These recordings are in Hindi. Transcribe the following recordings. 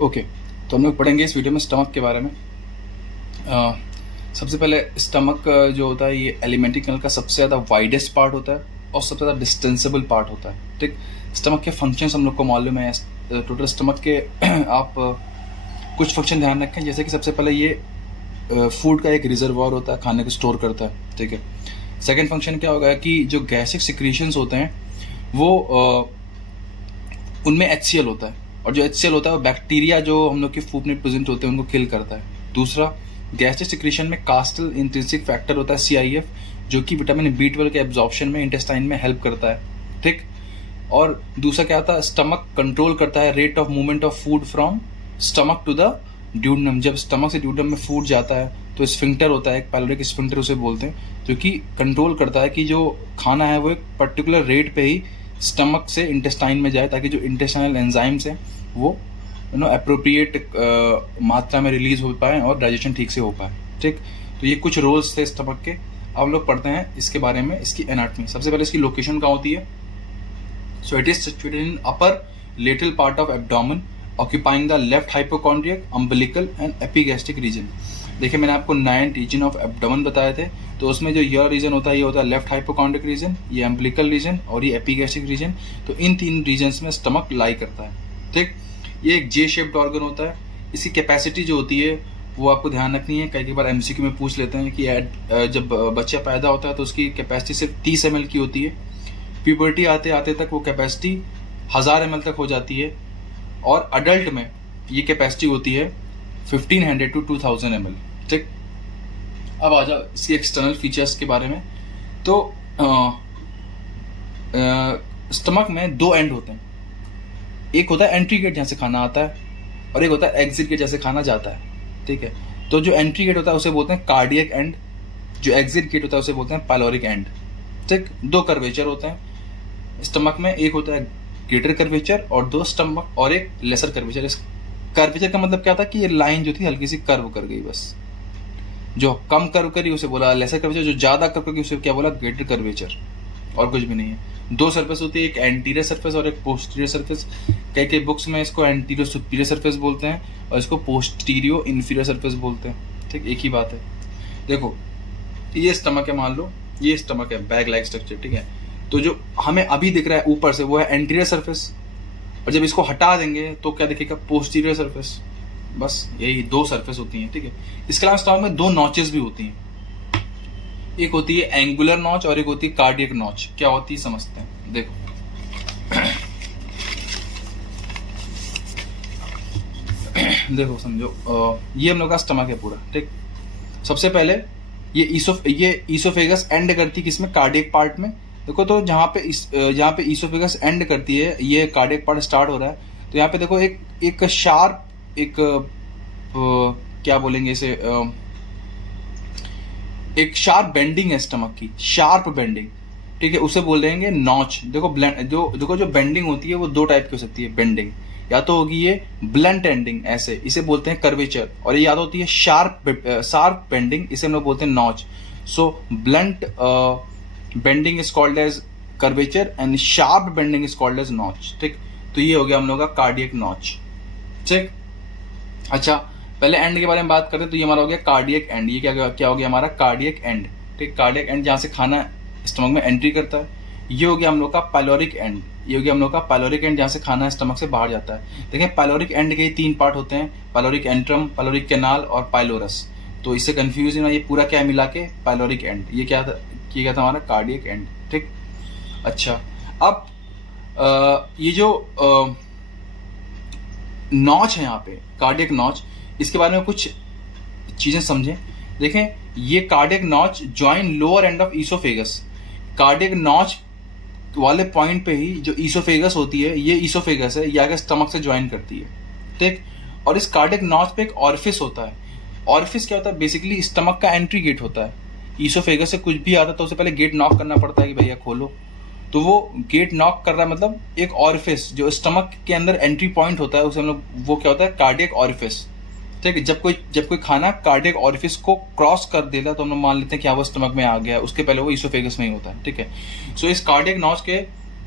ओके, तो हम लोग पढ़ेंगे इस वीडियो में स्टमक के बारे में। सबसे पहले स्टमक जो होता है ये एलिमेंट्री कैनल का सबसे ज़्यादा वाइडेस्ट पार्ट होता है और सबसे ज़्यादा डिस्टेंसेबल पार्ट होता है। ठीक, स्टमक के फंक्शंस हम लोग को मालूम है। टोटल स्टमक के आप कुछ फंक्शन ध्यान रखें, जैसे कि सबसे पहले ये फूड का एक रिजर्वॉर होता है, खाने को स्टोर करता है। ठीक है, सेकेंड फंक्शन क्या होगा कि जो गैसिक सिक्रीशंस होते हैं वो उनमें HCl होता है, और जो HCl होता है वो बैक्टीरिया जो हम लोग के फूड में प्रेजेंट होते हैं उनको किल करता है। दूसरा, गैस्ट्रिक सिक्रीशन में कास्टल इंट्रिंसिक फैक्टर होता है CIF, जो कि विटामिन B12 के एब्जॉर्प्शन में इंटेस्टाइन में हेल्प करता है। ठीक, और दूसरा क्या होता है, स्टमक कंट्रोल करता है rate of movement of food from stomach to the duodenum. जब स्टमक से ड्यूडनम में फूड जाता है तो स्फिंक्टर होता है, एक पैलोरिक स्फिंक्टर उसे बोलते हैं, जो कि कंट्रोल करता है कि जो खाना है वो एक पर्टिकुलर रेट पे ही स्टमक से इंटेस्टाइन में जाए, ताकि जो इंटेस्टाइनल एंजाइम्स हैं वो एप्रोप्रिएट मात्रा में रिलीज हो पाए और डाइजेशन ठीक से हो पाए। ठीक, तो ये कुछ रोल्स थे स्टमक के। अब हम लोग पढ़ते हैं इसके बारे में, इसकी एनाटमी। सबसे पहले इसकी लोकेशन कहाँ होती है। So it is situated in upper lateral part of abdomen, occupying the left hypochondriac, umbilical and epigastric region. देखिए, मैंने आपको 9 रीजन ऑफ एब्डोमेन बताए थे, तो उसमें जो यह रीजन होता है ये होता है लेफ्ट हाइपोकॉन्ड्रिक रीजन, ये अम्बिलिकल रीजन और ये एपिगैस्ट्रिक रीजन। तो इन 3 रीजन्स में स्टमक लाई करता है। ठीक, ये एक J शेप्ड ऑर्गन होता है। इसकी कैपेसिटी जो होती है वो आपको ध्यान रखनी है, कई बार MCQ में पूछ लेते हैं कि जब बच्चा पैदा होता है तो उसकी कैपेसिटी सिर्फ 30 ml की होती है। प्यूबर्टी आते आते तक वो कैपेसिटी 1000 ml तक हो जाती है, और अडल्ट में ये कैपेसिटी होती है 1500 to 2000 ml। ठीक, अब आ जाओ इसकी एक्सटर्नल फीचर्स के बारे में। तो स्टमक में 2 एंड होते हैं, एक होता है एंट्री गेट जहाँ से खाना आता है, और एक होता है एग्जिट गेट जैसे खाना जाता है। ठीक है, तो जो एंट्री गेट होता है उसे बोलते हैं कार्डियक एंड, जो एग्जिट गेट होता है उसे बोलते हैं पाइलोरिक एंड। ठीक, 2 कर्वेचर होते हैं स्टमक में, एक होता है ग्रेटर कर्वेचर और 2 स्टमक और एक लेसर कर्वेचर। इस कर्वेचर का मतलब क्या था कि ये लाइन जो थी हल्की सी कर्व कर गई, बस। जो कम कर्व करी उसे बोला लेसर कर्वेचर, जो ज्यादा कर्व करी उसे क्या बोला, ग्रेटर कर्वेचर, और कुछ भी नहीं है। 2 सरफेस होती है, एक एंटीरियर सरफेस और एक पोस्टीरियर सरफेस। कई बुक्स में इसको एंटीरियर सुपीरियर सरफेस बोलते हैं और इसको पोस्टीरियो इन्फीरियर सरफेस बोलते हैं। ठीक, एक ही बात है। देखो, ये स्टमक है, मान लो ये स्टमक है, बैग लाइक स्ट्रक्चर। ठीक है, तो जो हमें अभी दिख रहा है ऊपर से वो है एंटीरियर सरफेस, और जब इसको हटा देंगे तो क्या दिखेगा, पोस्टीरियर सरफेस। बस यही 2 सरफेस होती हैं। ठीक है, इसके अलावा स्टमक में 2 नॉचेस भी होती हैं, एक होती है एंगुलर नॉच और एक होती है कार्डियक नॉच। क्या होती है समझते हैं। देखो, देखो समझो, ये हम लोग का स्टमक है पूरा। ठीक, सबसे पहले ये ईसोफेगस एंड करती है किसमें, कार्डियक पार्ट में। देखो, तो जहाँ पे ईसोफेगस एंड करती है, ये कार्डियक पार्ट स्टार्ट हो रहा है, तो यहाँ पे देखो एक शार्प, क्या बोलेंगे इसे, एक शार्प बेंडिंग है स्टमक की, शार्प बेंडिंग। ठीक है, उसे बोल देंगे नॉच। देखो जो बेंडिंग होती है वो 2 टाइप की हो सकती है बेंडिंग, या तो होगी ये ब्लंट एंडिंग ऐसे, इसे बोलते हैं कर्वेचर, और ये याद होती है शार्प बेंडिंग, इसे हम लोग बोलते हैं notch. So blunt bending is called as curvature and sharp bending is called as notch. ठीक, तो ये हो गया हम लोग का कार्डियक नॉच। ठीक, अच्छा, पहले एंड के बारे में बात करते हैं, तो ये हमारा हो गया कार्डियक एंड। ये क्या हो गया हमारा कार्डियक एंड। ठीक, कार्डियक एंड जहाँ से खाना स्टमक में एंट्री करता है। ये हो गया हम लोग का पाइलोरिक एंड। ये हो गया हम लोग का पाइलोरिक एंड, जहाँ से खाना स्टमक से बाहर जाता है। देखें, पाइलोरिक एंड के 3 पार्ट होते हैं, पाइलोरिक एंट्रम, पाइलोरिक कैनाल और पाइलोरस। तो इससे कंफ्यूज है ना, ये पूरा क्या मिला के पाइलोरिक एंड। ये क्या था हमारा कार्डियक एंड। ठीक, अच्छा, अब ये जो नॉच है यहाँ पे, कार्डियक नॉच, इसके बारे में कुछ चीजें समझें। देखें, ये cardiac notch join lower end of oesophagus. Cardiac notch वाले पॉइंट पे ही जो ईसोफेगस होती है, ये ईसोफेगस है, ये आगे स्टमक से ज्वाइन करती है। ठीक, और इस कार्डियक नॉच पे एक ऑरिफिस होता है। ऑरिफिस क्या होता है, बेसिकली स्टमक का एंट्री गेट होता है। ईसोफेगस से कुछ भी आता है तो उससे पहले गेट नॉक करना पड़ता है कि भैया खोलो, तो वो गेट नॉक कर रहा है, मतलब एक ऑरिफिस जो स्टमक के अंदर एंट्री पॉइंट होता है, उसे हम लोग, वो क्या होता है, कार्डियक ऑरिफिस। ठीक है, जब कोई खाना कार्डियक ऑरिफिस को क्रॉस कर देता है तो हम लोग मान लेते हैं कि हाँ वो स्टमक में आ गया है, उसके पहले वो ईसोफेगस में ही होता है। ठीक है, सो इस कार्डियक नॉच के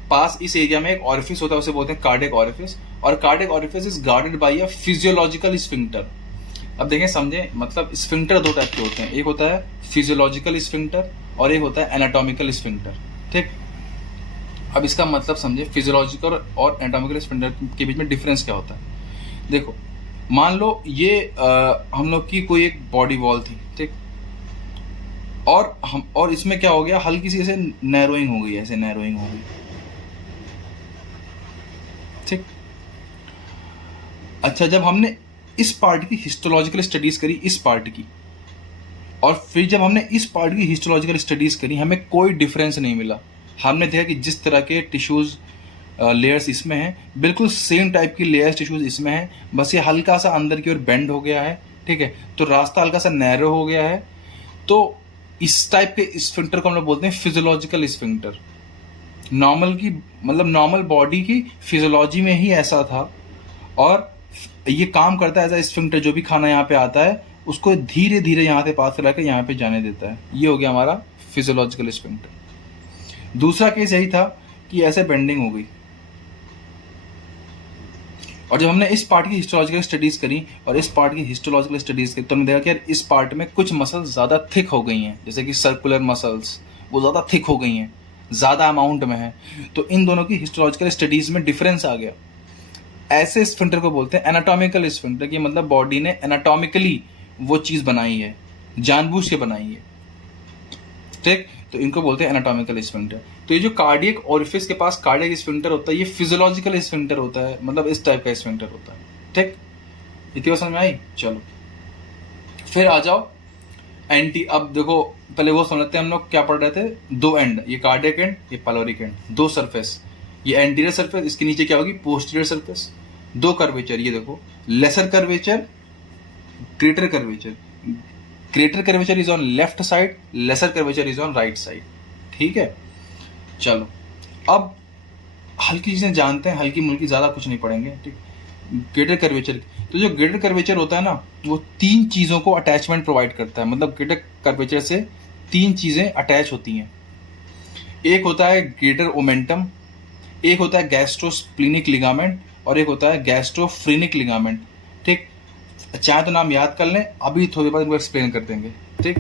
पास इस एरिया में एक ऑरिफिस होता है, उसे बोलते हैं कार्डियक ऑरिफिस, और cardiac orifice is guarded by a physiological sphincter. अब देखें समझें, मतलब स्फिंक्टर दो टाइप के होते हैं, एक होता है फिजियोलॉजिकल स्फिंक्टर और एक होता है एनाटॉमिकल स्फिंक्टर। ठीक, अब इसका मतलब समझे फिजियोलॉजिकल और एनाटॉमिकल स्फिंक्टर के बीच में डिफरेंस क्या होता है। देखो मान लो ये हम लोग की कोई एक बॉडी वॉल थी, ठीक, और इसमें क्या हो गया, हल्की सी ऐसे नैरोइंग हो गई, ऐसे नैरोइंग हो गई, ठीक। अच्छा, जब हमने इस पार्ट की हिस्टोलॉजिकल स्टडीज करी, इस पार्ट की, और फिर जब हमने इस पार्ट की हिस्टोलॉजिकल स्टडीज करी, हमें कोई डिफरेंस नहीं मिला। हमने देखा कि जिस तरह के टिश्यूज लेयर्स इसमें हैं, बिल्कुल सेम टाइप की लेयर्स टिश्यूज इसमें हैं, बस ये हल्का सा अंदर की ओर बेंड हो गया है, ठीक है, तो रास्ता हल्का सा नैरो हो गया है। तो इस टाइप के स्फिंक्टर को हम लोग बोलते हैं फिजियोलॉजिकल स्फिंक्टर। नॉर्मल की मतलब नॉर्मल बॉडी की फिजियोलॉजी में ही ऐसा था, और ये काम करता है एज अ स्फिंक्टर। जो भी खाना यहाँ पे आता है उसको धीरे धीरे यहाँ से पास करा के यहाँ पे जाने देता है। ये हो गया हमारा फिजियोलॉजिकल स्फिंक्टर। दूसरा केस यही था कि ऐसे बेंडिंग हो गई, और जब हमने इस पार्ट की हिस्टोलॉजिकल स्टडीज करी और इस पार्ट की हिस्टोलॉजिकल स्टडीज करी, तो हमने देखा कि यार इस पार्ट में कुछ मसल्स ज़्यादा थिक हो गई हैं, जैसे कि सर्कुलर मसल्स, वो ज़्यादा थिक हो गई हैं, ज़्यादा अमाउंट में है। तो इन दोनों की हिस्टोलॉजिकल स्टडीज में डिफरेंस आ गया। ऐसे स्फिंक्टर को बोलते हैं एनाटॉमिकल स्फिंक्टर, कि मतलब बॉडी ने एनाटॉमिकली वो चीज़ बनाई है, जानबूझ के बनाई है, ठीक। तो इनको बोलते हैं एनाटॉमिकल स्फिंक्टर। तो ये जो कार्डियक ओरिफिस के पास कार्डियक स्फिंक्टर होता है, ये फिजियोलॉजिकल स्फिंक्टर होता है, मतलब इस टाइप का स्फिंक्टर होता है, ठीक। इतनी समझ में आई? चलो फिर आ जाओ एंटी। अब देखो पहले वो समझते हैं हम लोग क्या पढ़ रहे थे, दो एंड, ये कार्डियक एंड, ये पाइलोरिक एंड, दो सरफेस, ये एंटीरियर सरफेस, इसके नीचे क्या होगी, पोस्टीरियर सरफेस, दो कर्वेचर, ये देखो lesser curvature, greater curvature. Greater curvature is on left side, lesser curvature is on right side, ठीक है। चलो अब हल्की चीजें जानते हैं, हल्की मुल्की, ज्यादा कुछ नहीं पढ़ेंगे, ठीक। ग्रेटर कर्वेचर, तो जो ग्रेटर कर्वेचर होता है ना, वो तीन चीजों को अटैचमेंट प्रोवाइड करता है। मतलब ग्रेटर कर्वेचर से तीन चीजें अटैच होती हैं। एक होता है ग्रेटर ओमेंटम, एक होता है गैस्ट्रोस्प्लिनिक लिगामेंट, और एक होता है गैस्ट्रोफ्रेनिक लिगामेंट, ठीक। चाहे तो नाम याद कर लें, अभी थोड़ी देर बाद इनको एक्सप्लेन कर देंगे, ठीक।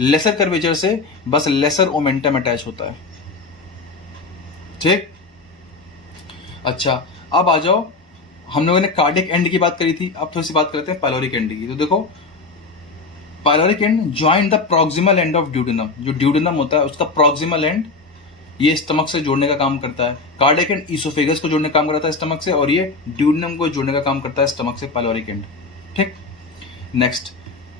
लेसर कर्वेचर से बस लेसर ओमेंटम अटैच होता है, ठीक। अच्छा अब आ जाओ, हम लोगों ने कार्डियक एंड की बात करी थी, अब थोड़ी सी बात करते हैं पाइलोरिक एंड की। तो देखो pyloric and join the proximal end of duodenum. जो ड्यूडेनम होता है उसका प्रॉक्सिमल एंड ये स्टमक से जोड़ने का काम करता है। कार्डियक एंड ईसोफेगस को जोड़ने का काम करता है स्टमक से, और ये ड्यूडेनम को जोड़ने का काम करता है स्टमक से, पाइलोरिक एंड, ठीक। नेक्स्ट,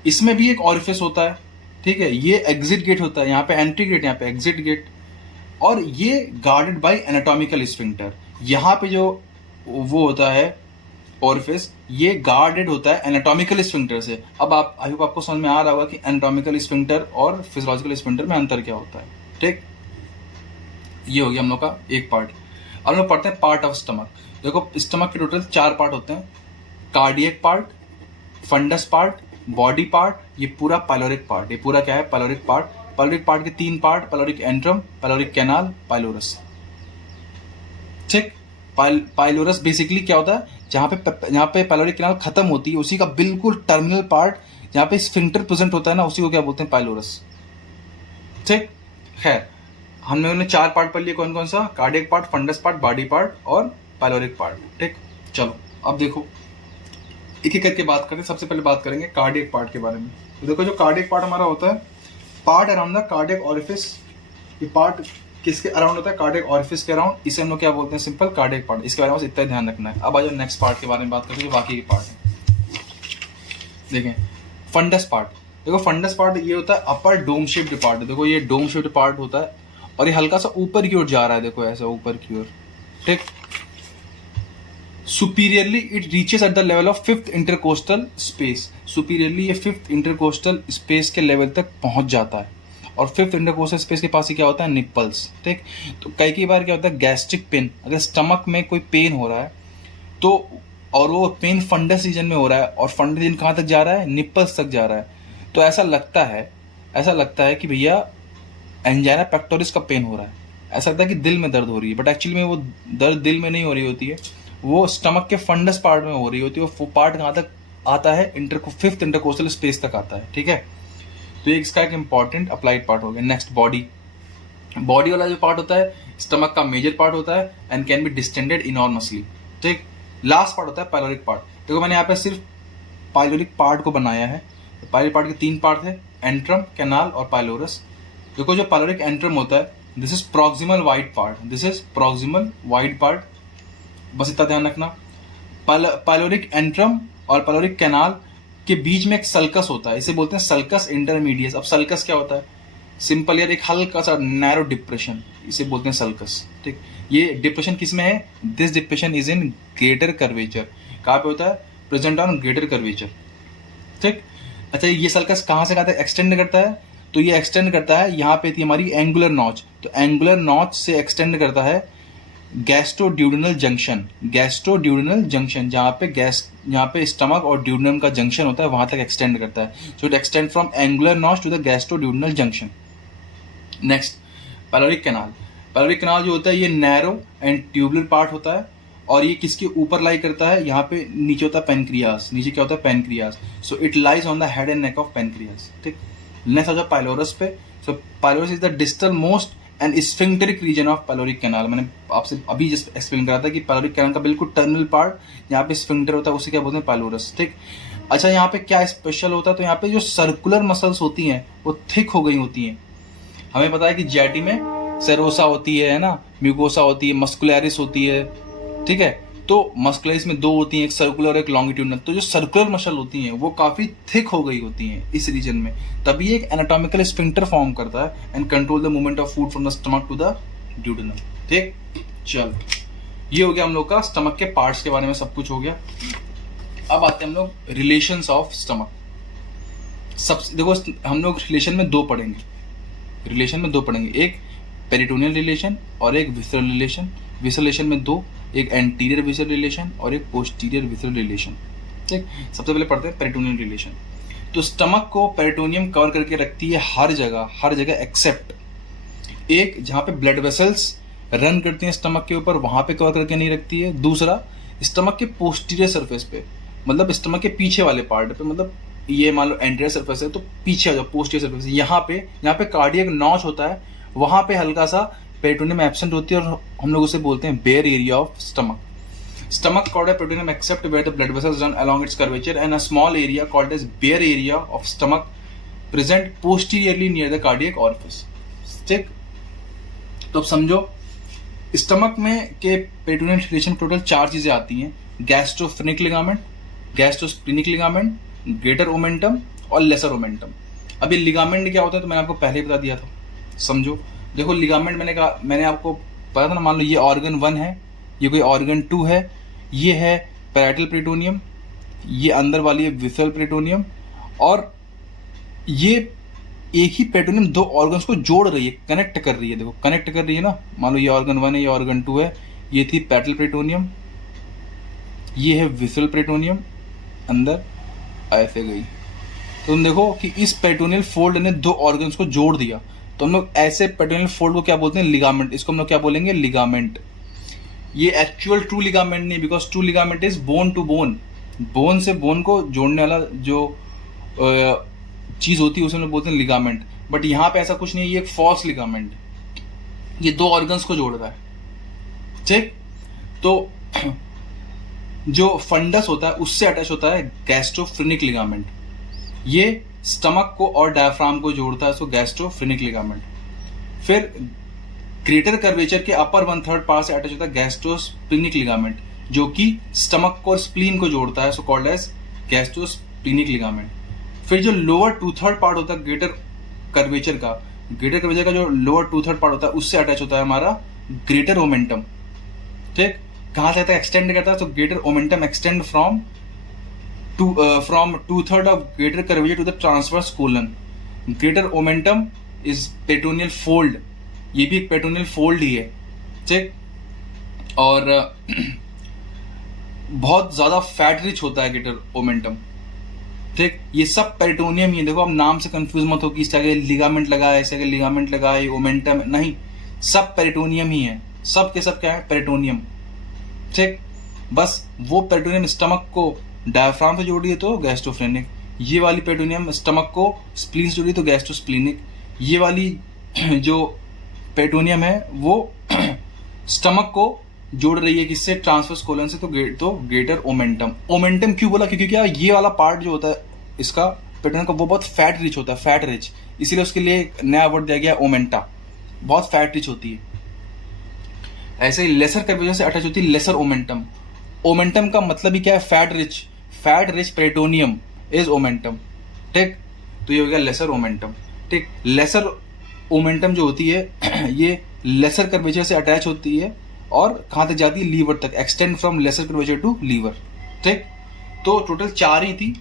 इसमें भी एक ऑरिफिस होता है, ठीक है, ये एग्जिट गेट होता है, यहाँ पे एंट्री गेट, यहाँ पे एग्जिट गेट, और ये गार्डेड बाय एनाटॉमिकल स्फिंक्टर। यहाँ पे जो वो होता है ऑरिफिस, ये गार्डेड होता है एनाटॉमिकल स्फिंक्टर से। अब आप आई होप आपको समझ में आ रहा होगा कि एनाटॉमिकल स्फिंक्टर और फिजियोलॉजिकल स्फिंक्टर में अंतर क्या होता है, ठीक। ये हो गया हम लोग का एक पार्ट। अब हम लोग पढ़ते हैं पार्ट ऑफ स्टमक। देखो स्टमक के टोटल 4 पार्ट होते हैं, cardiac part, fundus part, body part, ये पूरा पाइलोरिक पार्ट। ये पूरा क्या है, पाइलोरिक पार्ट। पाइलोरिक पार्ट के 3 part, pyloric antrum, pyloric canal, pylorus, ठीक। पाइलोरस बेसिकली क्या होता है, जहाँ पे पाइलोरिक कैनाल खत्म होती है, उसी का बिल्कुल टर्मिनल पार्ट जहाँ पे स्फिंक्टर प्रेजेंट होता है ना, उसी को क्या बोलते हैं, पाइलोरस, ठीक। खैर हम लोगों ने 4 पार्ट पढ़ लिए, कौन कौन सा, cardiac part, fundus part, body part और पाइलोरिक पार्ट, ठीक। चलो अब देखो एक एक करके बात करते हैं। सबसे पहले बात करेंगे कार्डियक पार्ट के बारे में। तो देखो जो कार्डियक पार्ट हमारा होता है, part around the cardiac orifice, ये पार्ट किसके अराउंड होता है, कार्डियक ऑरिफिस के अराउंड, इसे हम लोग क्या बोलते हैं, सिंपल कार्डियक पार्ट। इसके बारे में इतना ध्यान रखना है। अब आ जाओ नेक्स्ट पार्ट के बारे में बात करते हैं, जो बाकी के पार्ट है। देखें फंडस पार्ट, देखो फंडस पार्ट ये होता है अपर डोम शेप्ड पार्ट। देखो ये डोम शेप्ड पार्ट होता है, और ये हल्का सा ऊपर की ओर जा रहा है, देखो ऐसा ऊपर की ओर, ठीक। Superiorly it reaches at the level of 5th intercostal space. Superiorly ये 5th इंटरकोस्टल स्पेस के लेवल तक पहुंच जाता है, और 5th इंटरकोस्टल स्पेस के पास ही क्या होता है, निप्पल्स, ठीक। तो कई बार क्या होता है, गैस्ट्रिक पेन, अगर स्टमक में कोई पेन हो रहा है तो, और वो पेन फंडस रीजन में हो रहा है, और फंडस रीजन कहाँ तक जा रहा है, निप्पल्स तक जा रहा है, तो ऐसा लगता है कि भैया एंजाइना पेक्टोरिस का पेन हो रहा है, ऐसा लगता है कि दिल में दर्द हो रही है, बट एक्चुअली में वो दर्द दिल में नहीं हो रही होती है, वो स्टमक के फंडस पार्ट में हो रही होती है। वो पार्ट कहाँ तक आता है? फिफ्थ इंटरकोस्टल स्पेस तक आता है, ठीक है। तो ये इसका एक इंपॉर्टेंट अप्लाइड पार्ट हो गया। Next body. बॉडी वाला जो पार्ट होता है स्टमक का मेजर पार्ट होता है and can be distended enormously, ठीक। लास्ट पार्ट होता है पाइलोरिक पार्ट। देखो मैंने यहाँ पे सिर्फ पाइलोरिक पार्ट को बनाया है। पाइलोरिक पार्ट के 3 पार्ट थे, एंट्रम, कैनाल और पाइलोरस। देखो जो पाइलोरिक एंट्रम होता है, this is proximal wide part, this is proximal wide part, बस इतना ध्यान रखना। पाइलोरिक एंट्रम और पाइलोरिक कैनाल के बीच में एक सल्कस होता है, इसे बोलते हैं सल्कस इंटरमीडियस। अब सल्कस क्या होता है? सिंपल यार, एक हल्का सा नैरो डिप्रेशन, इसे बोलते हैं सल्कस, ठीक। ये डिप्रेशन किस में है? This depression is in greater curvature. कहाँ पे होता है? प्रेजेंट ऑन ग्रेटर कर्वेचर, ठीक। अच्छा, ये सल्कस कहाँ से कहाँ तक एक्सटेंड करता है? तो ये एक्सटेंड करता है, यहाँ पे थी हमारी एंगुलर नॉच, तो एंगुलर नॉच से एक्सटेंड करता है गैस्ट्रोड्यूडेनल जंक्शन, गैस्ट्रोड्यूडेनल जंक्शन, जहाँ पे स्टमक और ड्यूडेनम का जंक्शन होता है वहां तक एक्सटेंड करता है। So it extend from angular notch to the gastroduodenal junction. Next, pyloric canal. Pyloric canal जो होता है ये नैरो एंड ट्यूबुलर पार्ट होता है और ये किसके ऊपर लाई करता है? यहाँ पे नीचे होता है पेनक्रियास। नीचे क्या होता है? Pancreas. So it lies on the head and neck of pancreas, ठीक। नेक्स्ट आ जाओ पाइलोरस पे। So pylorus is the distal most and sphincteric region of pyloric canal. मैंने आपसे अभी जस्ट एक्सप्लेन करा था कि पाइलोरिक कैनाल का बिल्कुल टर्मिनल पार्ट यहाँ पे स्फिंक्टर होता है, उसे क्या बोलते हैं? पाइलोरस, ठीक। अच्छा, यहाँ पे क्या स्पेशल होता है? तो यहाँ पे जो सर्कुलर मसल्स होती हैं वो थिक हो गई होती हैं। हमें पता है कि जीआईटी में सेरोसा होती है ना, म्यूकोसा होती है, मस्कुलरिस होती है, ठीक है। तो मस्कुलरिस में 2 होती हैं, एक सर्कुलर और एक लॉन्गिट्यूडनल। तो जो सर्कुलर मसल होती हैं वो काफी थिक हो गई होती हैं इस रीजन में, तभी एक एनाटॉमिकल स्फिंक्टर फॉर्म करता है and control the movement of food from the stomach to the duodenum, ठीक। चल, ये हो गया हम लोग का स्टमक के पार्ट्स के बारे में, सब कुछ हो गया। अब आते हैं हम लोग रिलेशंस ऑफ स्टमक। सब देखो, हम लोग रिलेशन में 2 पढ़ेंगे, एक पेरिटोनियल रिलेशन और एक विसरल रिलेशन। विसरल रिलेशन में 2, एक एंटीरियर विसरल रिलेशन और एक पोस्टीरियर विसरल रिलेशन, ठीक। सबसे पहले पढ़ते हैं पेरिटोनियल रिलेशन। तो स्टमक को पेरिटोनियम कवर करके रखती है हर जगह एक्सेप्ट एक जहां पे ब्लड वेसल्स रन करती हैं स्टमक के ऊपर, वहां पे कवर करके नहीं रखती है। दूसरा, स्टमक के पोस्टीरियर सरफेस पे, मतलब स्टमक के पीछे वाले पार्ट पे, मतलब ये मान लो एंटीरियर सरफेस है तो पीछे आ जाओ पोस्टीरियर सरफेस, यहाँ पे कार्डियक नॉच होता है, वहां पे हल्का सा पेरिटोनियम एब्सेंट होती है और हम लोग उसे बोलते हैं bare area of stomach. Stomach called a peritoneum except where the blood vessels run along its curvature, and a small area called as bare area of stomach present posteriorly near the cardiac orifice, ठीक। तो अब समझो, स्टमक में के पेरिटोनियल रिलेशन टोटल 4 चीजें आती हैं: गैस्ट्रोफ्रेनिक लिगामेंट, गैस्ट्रोस्प्लीनिक लिगामेंट, ग्रेटर ओमेंटम और लेसर ओमेंटम। अब ये लिगामेंट क्या होता है तो मैंने आपको पहले ही बता दिया था, समझो। देखो, लिगामेंट मैंने आपको पता था ना, मान लो ये ऑर्गन 1 है, ये कोई ऑर्गन 2 है, ये है पैराइटल पेरिटोनियम, ये अंदर वाली है विसरल पेरिटोनियम, और ये एक ही पेरिटोनियम 2 ऑर्गन्स को जोड़ रही है, कनेक्ट कर रही है। देखो, कनेक्ट कर रही है ना, मान लो ये ऑर्गन 1 है, ये ऑर्गन 2 है, ये थी पैराइटल पेरिटोनियम, ये है विसरल पेरिटोनियम, अंदर ऐसे गई। तो तुम देखो कि इस पेरिटोनियल फोल्ड ने 2 ऑर्गन्स को जोड़ दिया, तो हम लोग ऐसे पेरिटोनियल फोल्ड को क्या बोलते हैं? लिगामेंट। इसको हम लोग क्या बोलेंगे? लिगामेंट। ये एक्चुअल ट्रू लिगामेंट नहीं, because true ligament is bone to bone, bone से बोन को जोड़ने वाला जो चीज होती है उसे हम लोग बोलते हैं लिगामेंट। बट यहाँ पे ऐसा कुछ नहीं है, ये एक फॉल्स लिगामेंट, ये 2 ऑर्गन्स को जोड़ रहा है, ठीक। तो जो फंडस होता है उससे अटैच होता है गैस्ट्रोफ्रेनिक लिगामेंट, ये स्टमक को और डायफ्राम को जोड़ता है, सो गैस्ट्रोफ्रेनिक लिगामेंट। फिर ग्रेटर कर्वेचर के अपर 1/3 पार्ट से अटैच होता है गैस्ट्रोस्प्लीनिक लिगामेंट, जो कि स्टमक को और स्प्लीन को जोड़ता है, सो कॉल्ड एज गैस्ट्रोस्प्लीनिक लिगामेंट। फिर जो लोअर 2/3 पार्ट होता है ग्रेटर कर्वेचर का जो लोअर 2/3 पार्ट होता है उससे अटैच होता है हमारा ग्रेटर ओमेंटम, ठीक। कहां से एक्सटेंड करता है? तो greater omentum extend from 2/3 of greater curvature to the transverse colon. Greater omentum is peritoneal fold, ये भी एक पेरिटोनियल फोल्ड ही है, ठीक। और बहुत ज्यादा फैट रिच होता है ग्रेटर ओमेंटम, ठीक। ये सब पेरिटोनियम ही है। देखो, अब नाम से कंफ्यूज मत हो कि इस जगह लिगामेंट लगा है, इस जगह लिगामेंट लगा है, ओमेंटम नहीं, सब पेरिटोनियम ही है, सब के सब क्या है? पेरिटोनियम, ठीक। बस वो पेरिटोनियम स्टमक को डायफ्राम से जोड़ रही है तो गैस्ट्रोफ्रेनिक, ये वाली पेरिटोनियम स्टमक को स्प्लीन से जोड़ रही है तो गैस्ट्रोस्प्लीनिक, ये वाली जो पेरिटोनियम है वो स्टमक को जोड़ रही है किससे, ट्रांसवर्स कोलन से, तो ग्रेटर ओमेंटम। ओमेंटम क्यों बोला, क्योंकि क्या ये वाला पार्ट जो होता है इसका पेरिटोनियम का वो बहुत फैट रिच होता है, फैट रिच, इसीलिए उसके लिए एक नया वर्ड दिया गया ओमेंटा, बहुत फैट रिच होती है। ऐसे ही लेसर कर्वेचर से अटैच होती है लेसर ओमेंटम। ओमेंटम का मतलब ही क्या है, fat rich peritoneum is omentum, ठीक। तो ये हो गया लेसर ओमेंटम, ठीक। लेसर ओमेंटम जो होती है ये लेसर कर्वेचर से अटैच होती है और कहां तक जाती है, लीवर तक, extend from lesser curvature to liver, ठीक। तो टोटल 4 ही थी,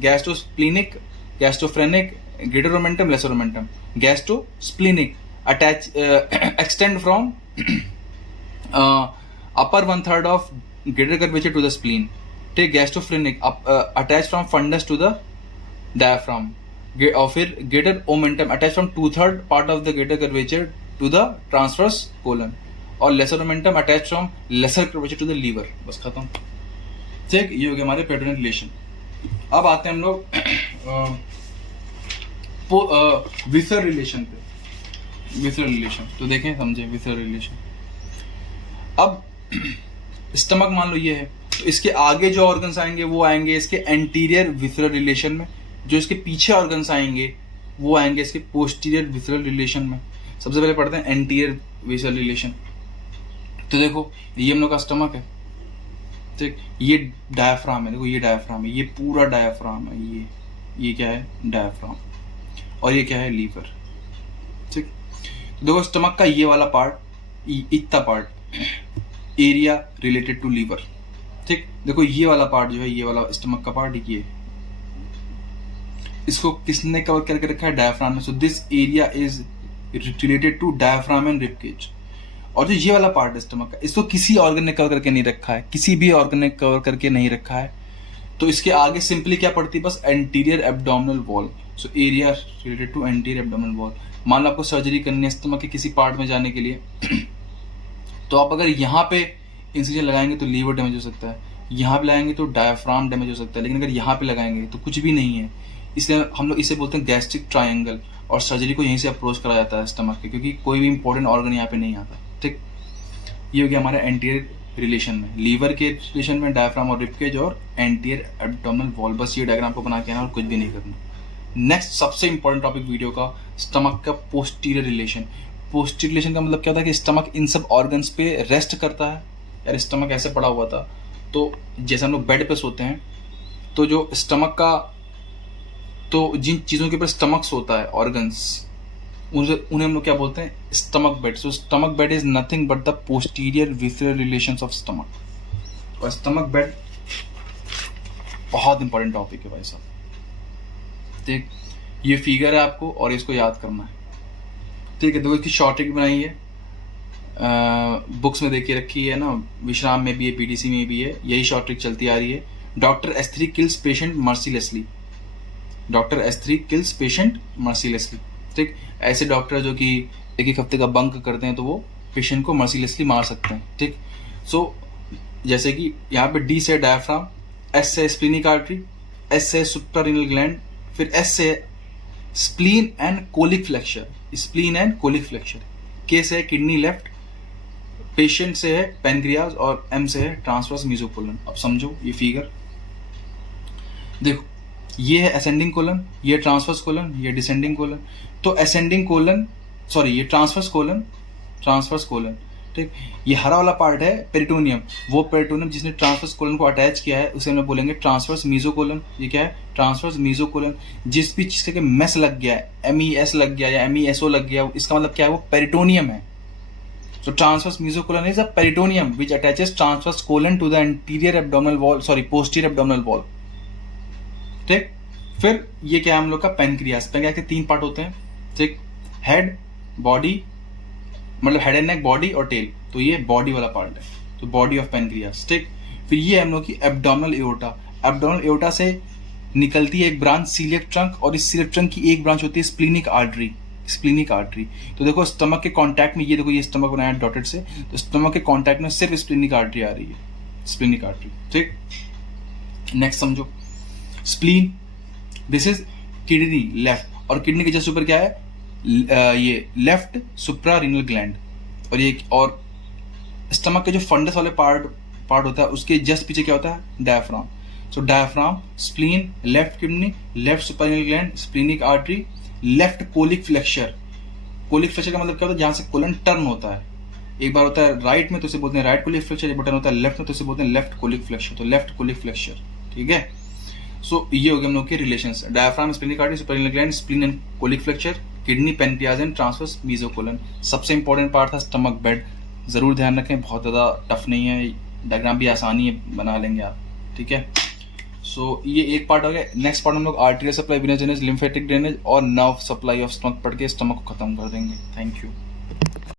gastrosplenic, gastrophrenic, greater omentum, lesser omentum. Gastrosplenic attach extend from upper 1/3 of greater curvature to the spleen, ठीक। Gastrophrenic attach from fundus to the diaphragm, और फिर greater omentum attach from 2/3 part of the greater curvature to the transverse colon, और lesser momentum attach from lesser curvature to the liver. बस खत्म, ठीक। ये हो गया हमारे पेरिटोनियल रिलेशन। अब आते हैं हम लोग विसर रिलेशन पे। विसर रिलेशन तो देखें, समझे विसर रिलेशन। अब स्टमक मान लो ये है, तो इसके आगे जो ऑर्गन्स आएंगे वो आएंगे इसके एंटीरियर विसरल रिलेशन में, जो इसके पीछे ऑर्गन्स आएंगे वो आएंगे इसके पोस्टीरियर विसरल रिलेशन में। सबसे पहले पढ़ते हैं एंटीरियर विसरल रिलेशन। तो देखो ये हम लोग का स्टमक है, ठीक। ये डायफ्राम है, देखो ये डायफ्राम है, ये पूरा डायफ्राम है, ये क्या है, डायफ्राम, और ये क्या है, लीवर, ठीक। तो देखो स्टमक का ये वाला पार्ट, इतना part area related to liver, ठीक। देखो ये वाला पार्ट जो है, ये वाला स्टमक का पार्ट, ये इसको किसने कवर करके रखा है, डायफ्राम में। So this area is related to diaphragm and ribcage. और जो ये वाला पार्ट है स्टमक का, इसको किसी ऑर्गन ने कवर करके नहीं रखा है, किसी भी ऑर्गन ने कवर करके नहीं रखा है, तो इसके आगे सिंपली क्या पड़ती है, बस anterior abdominal wall. So area related to anterior abdominal wall. मान लो आपको सर्जरी करनी है स्टमक के किसी पार्ट में जाने के लिए, तो आप अगर यहाँ पे इंसिजन लगाएंगे तो लीवर डैमेज हो सकता है, यहाँ पे लगाएंगे तो डायफ्राम डैमेज हो सकता है, लेकिन अगर यहाँ पे लगाएंगे तो कुछ भी नहीं है। इसलिए हम लोग इसे बोलते हैं गैस्ट्रिक ट्रायंगल, और सर्जरी को यहीं से अप्रोच करा जाता है स्टमक के, क्योंकि कोई भी इंपॉर्टेंट ऑर्गन यहाँ पे नहीं आता, ठीक। ये हो गया हमारे एंटीरियर रिलेशन में, लीवर के रिलेशन में डायफ्राम और रिबकेज और एंटीरियर एब्डोमिनल वॉल। बस ये डायग्राम को बना के आना और कुछ भी नहीं करना। नेक्स्ट सबसे इंपॉर्टेंट टॉपिक वीडियो का, स्टमक का पोस्टीरियर रिलेशन। पोस्टीरियर रिलेशन का मतलब क्या होता है कि स्टमक इन सब ऑर्गन्स पे रेस्ट करता है। यार स्टमक ऐसे पड़ा हुआ था, तो जैसे हम लोग बेड पे सोते हैं, तो जो स्टमक का, तो जिन चीज़ों के ऊपर स्टमक सोता है ऑर्गन्स, उन्हें हम लोग क्या बोलते हैं, stomach bed. So stomach bed is nothing but the posterior visceral relations of stomach. और स्टमक बेड बहुत इंपॉर्टेंट टॉपिक है भाई साहब, ठीक। ये फिगर है आपको और इसको याद करना है, ठीक है। देखो इसकी शॉर्ट ट्रिक बनाई है, बुक्स में देखिए रखी है ना, विश्राम में भी है, पीटीसी में भी है, यही शॉर्ट ट्रिक चलती आ रही है। Doctor S3 kills patient mercilessly. Doctor S3 kills patient mercilessly, ठीक। ऐसे डॉक्टर जो कि एक हफ्ते का बंक करते हैं तो वो पेशेंट को मर्सीलेसली मार सकते हैं, ठीक। सो जैसे कि यहाँ पे D से डायफ्राम, S से स्प्लीनिक आर्टरी, S से सुप्रारीनल ग्लैंड, फिर S से spleen and colic flexure, spleen and colic flexure, K से किडनी लेफ्ट, पेशेंट से है पेनक्रियाज, और M से है ट्रांसवर्स मीजोकोलन। अब समझो ये फिगर, देखो ये है असेंडिंग कोलन, ये ट्रांसवर्स कोलन, ये डिसेंडिंग कोलन। तो असेंडिंग कोलन, सॉरी ये ट्रांसवर्स कोलन, ठीक। ये हरा वाला पार्ट है पेरिटोनियम, वो पेरिटोनियम जिसने ट्रांसवर्स कोलन को अटैच किया है उसे हम लोग बोलेंगे ट्रांसवर्स मीजोकोलन। ये क्या है, ट्रांसवर्स मीजोकोलन। जिस भी चीज के मेस लग गया है, MES लग गया या MESO लग गया, इसका मतलब क्या है, वो पेरिटोनियम है। So transverse mesocolon is a peritoneum which attaches transverse colon to the anterior abdominal wall, posterior abdominal wall, ठीक। फिर ये क्या है हम लोग का पेनक्रियास। पेनक्रियास के 3 पार्ट होते हैं, ठीक। हेड, बॉडी, मतलब हेड एंड नेक, बॉडी और टेल, तो ये बॉडी वाला पार्ट है, तो बॉडी ऑफ पेनक्रियास, ठीक। फिर ये हम लोग की एब्डोमिनल एओर्टा। एब्डोमिनल एओर्टा से निकलती है एक ब्रांच सीलियक ट्रंक, और इस सीलियक ट्रंक की एक ब्रांच होती है स्प्लीनिक आर्टरी। स्प्लीनिक आर्टरी, तो देखो स्टमक के कांटेक्ट में, ये देखो ये स्टमक बनाया डॉटेड से, तो स्टमक के कांटेक्ट में सिर्फ स्प्लीनिक आर्टरी आ रही है, स्प्लीनिक आर्टरी, ठीक। नेक्स्ट समझो, spleen, this is kidney left, और किडनी के जस्ट ऊपर क्या है, ये लेफ्ट सुप्रारीनल ग्लैंड, और ये और स्टमक के जो फंडस वाले पार्ट होता है उसके जस्ट पीछे क्या होता है, diaphragm. So diaphragm, spleen, left kidney, left suprarenal gland, splenic artery, left colic flexure. Colic flexure का मतलब क्या होता है, जहां से कोलन टर्न होता है, एक बार होता है राइट में तो उसे बोलते हैं राइट कोलिक फ्लेक्चर, एक बटन होता है लेफ्ट में तो उसे बोलते हैं लेफ्ट कोलिक फ्लेक्चर, तो लेफ्ट कोलिक फ्लेक्चर, ठीक है। सो ये हो गए हम लोग के relations, diaphragm, splenic artery, suprarenal gland, spleen and colic flexure, kidney, pancreas and transverse mesocolon. सबसे इंपॉर्टेंट पार्ट था स्टमक बेड, जरूर ध्यान रखें, बहुत ज़्यादा टफ नहीं है, डायग्राम भी आसानी है, बना लेंगे आप, ठीक है। सो ये एक पार्ट हो गया। नेक्स्ट पार्ट हम लोग arterial supply, venous drainage, lymphatic drainage और नर्व सप्लाई ऑफ स्टमक पढ़ के स्टमक को खत्म कर देंगे। Thank you.